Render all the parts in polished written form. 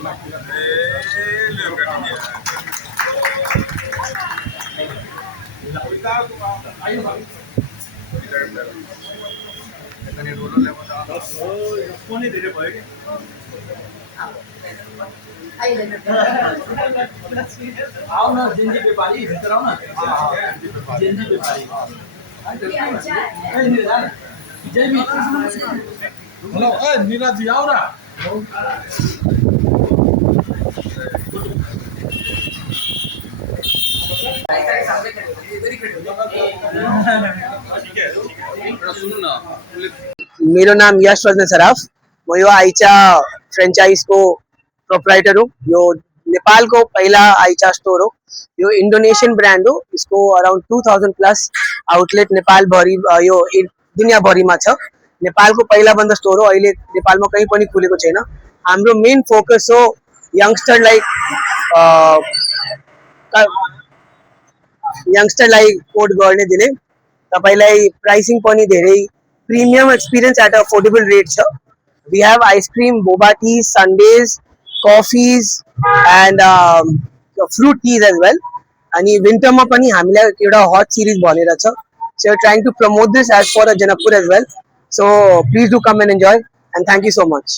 आओ ना जिंजी व्यापारी भीतर आओ ना जिंजी व्यापारी हेलो नीरज जी आओ ना मेरो नाम यश वर्धन सराफ म यो आइचा फ्रेन्चाइज को प्रोप्राइटर हूँ। यो नेपाल को पहला आइचा स्टोर हो। यो इंडोनेशियन ब्रांड हो। इसको अराउंड 2000 प्लस आउटलेट नेपाल भरि यो दुनिया भरि में छ। नेपाल को पहिला बन्द स्टोर हो। अहिले नेपाल में कहीं पनि खुलेको छैन। हाम्रो मेन फोकस हो यंगस्टरलाई कोड गर्ने दिने। तपाईलाई प्राइसिङ पनि धेरै premium experience at affordable rate छ। We have ice cream, boba tea, sundaes, coffees and fruit teas as well. अनि विंटर में पनि हामीलाई एउटा हट सीरीज भनेर छ। So we are trying to promote this as for Janakpur as well. So please do come and enjoy and thank you so much.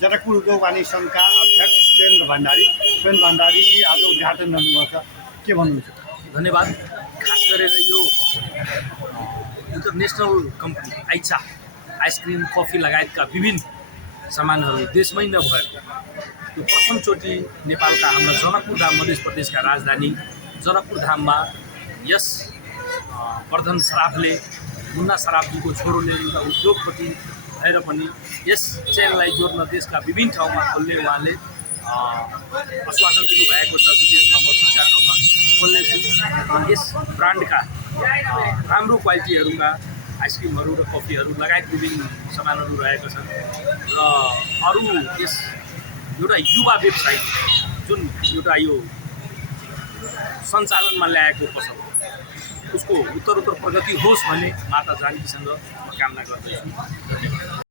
Janakpur उद्योगवाणी संघ का अध्यक्ष सुरेन्द्र भण्डारी जी आज उद्घाटन गर्नुभएको छ। के भन्नुहुन्छ? धन्यवाद। खास गरेर यो इंटरनेशनल कंपनी आइचा आइसक्रीम कॉफी लगायतका विभिन्न सामानहरू देशमै नभएर यो प्रथमचोटि नेपालका हाम्रा जनकपुर धाम मध्य प्रदेशका राजधानी जनकपुर धाममा यस वर्धन सराफले मुन्ना सराफजीको छोरोले एउटा उद्योगपति भएर पनि यस चेनलाई जोड्न देशका विभिन्न ठाउँमा खोल्ने उहाँले आश्वासन दिनुभएको छ। विदेशमा म 3-4 ठाउँमा खोल्ने छु। यस ब्रान्डका राम्रो क्वालिटीहरूका आइसक्रिमहरू र कफीहरू लगायत विभिन्न सामानहरू रहेका छन् र अरू यस एउटा युवा वेबसाइट जुन एउटा यो सञ्चालनमा ल्याएको पसल उसको उत्तरोत्तर प्रगति होस् भन्ने माता जानकीसँग कामना गर्दछु।